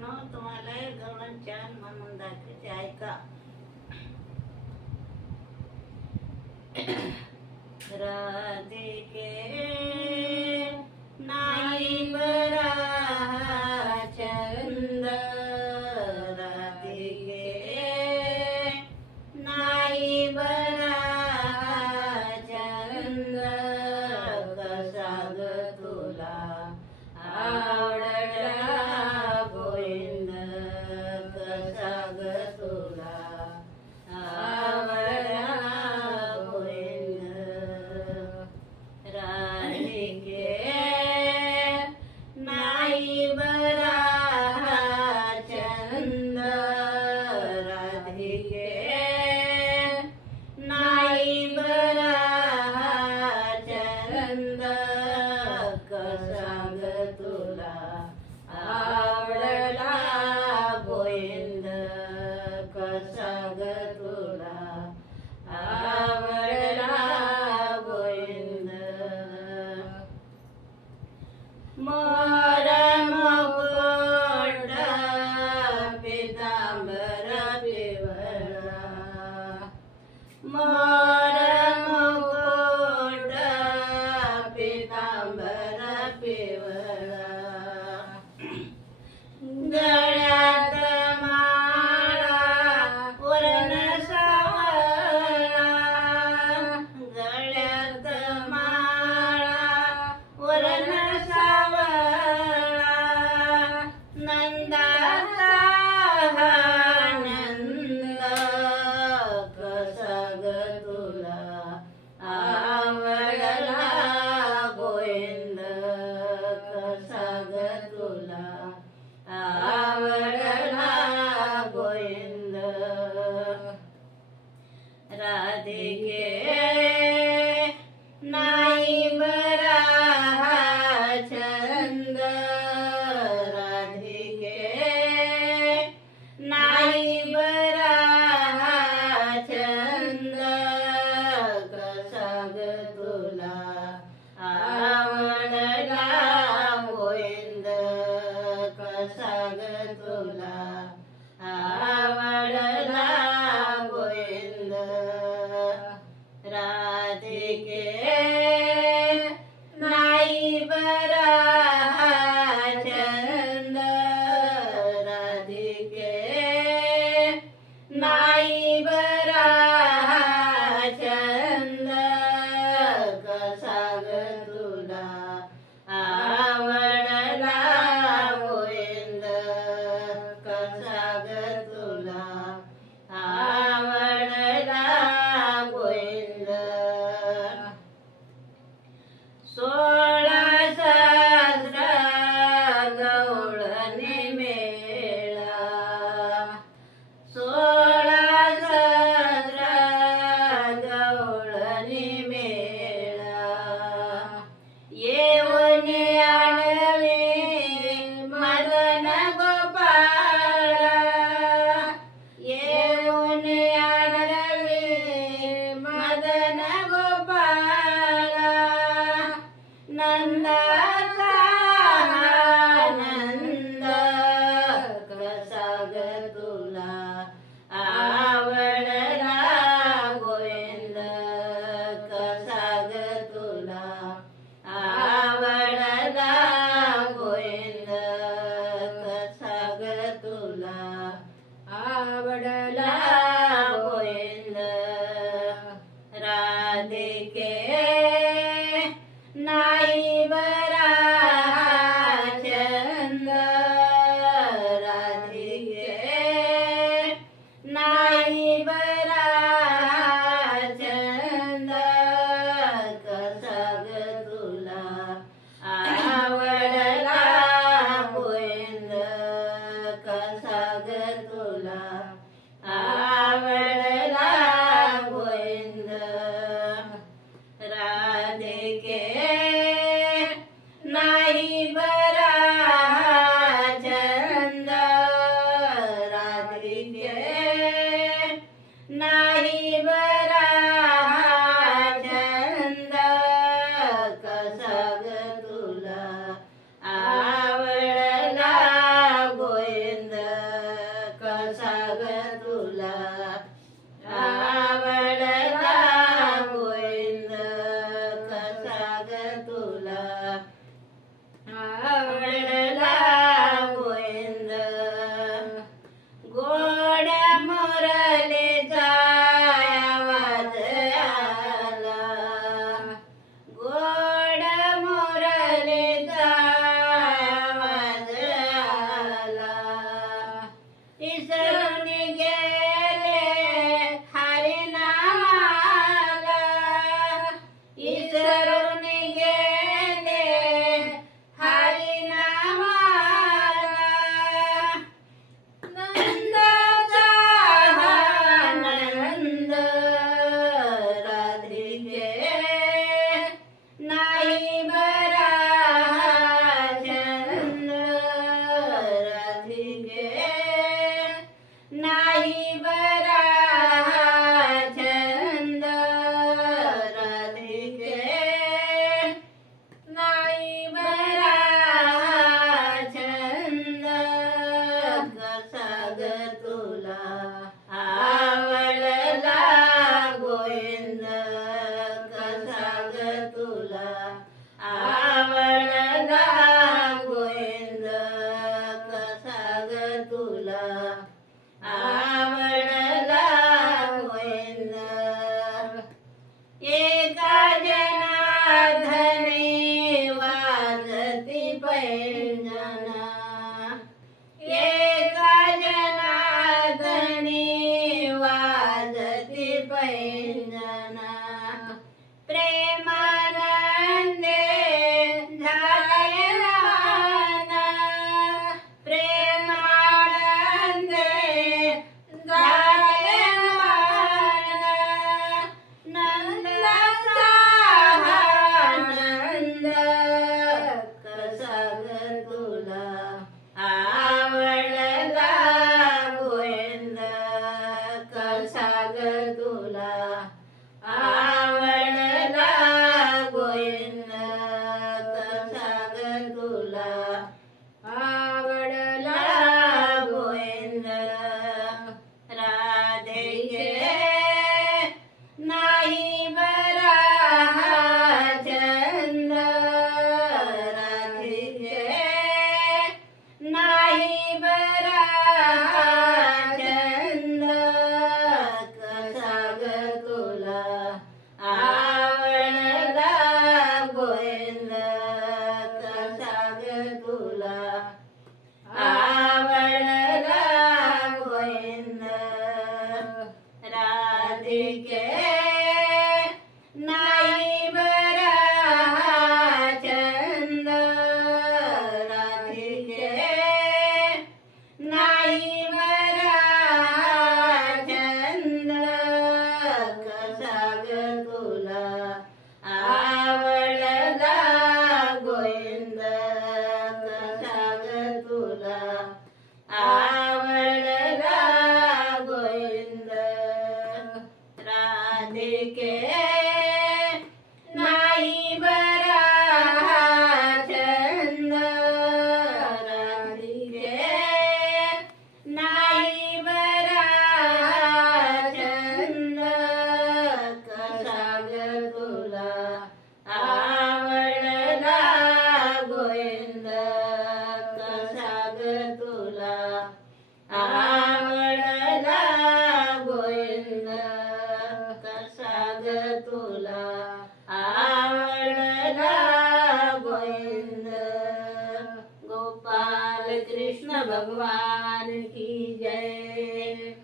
मित्रांनो, तुम्हाला एक गवळण छान म्हणून दाखवते, ऐका. राधिके नाही बरा चंद, राधिके नाही बरा चंद, कसा ग तुला आवडला गोविंद, कसा ग तुला आवडला गोविंद. राधिके नाही बरा चंद, राधिके नाही बरा चंद, कसा ग तुला आवडला गोविंद, कसा ग तुला आवडला गोविंद. मोर मुकुट पीतांबर पिवळा, मोर मुकुट पीतांबर पिवळा, गळ्यात माळा वरण सावळा, गळ्यात माळा वरण सावळा, पैंजना एका जनार्दनी वाजती पैंजना प्रेमानंदे झाले लहान प्रेमानंदे झाले लहान नंदाचा आनंद कसा ग तुला आवडला गोविंद कसा ग तुला आवडला गोविंद कसा ग तुला आवडला गोविंद राधेगे नाही बरा हा छंद राधेगे नाही बरा हा छंद कसा ग तुला आवडला गोविंद कसा ग तुला आवडला गोविंद राधिके नाही बरा हा छंद राधिके नाही बरा हा छंद कसा ग तुला आवडला गोविंद कसा ग तुला आवडला गोविंद राधिके नाही बरा हा छंद राधिके नाही बरा हा छंद कसा ग तुला आवडला गोविंद कसा ग तुला आवडला गोविंद कसा ग तुला आवडला गोविंद गोपाल कृष्ण भगवान की जय।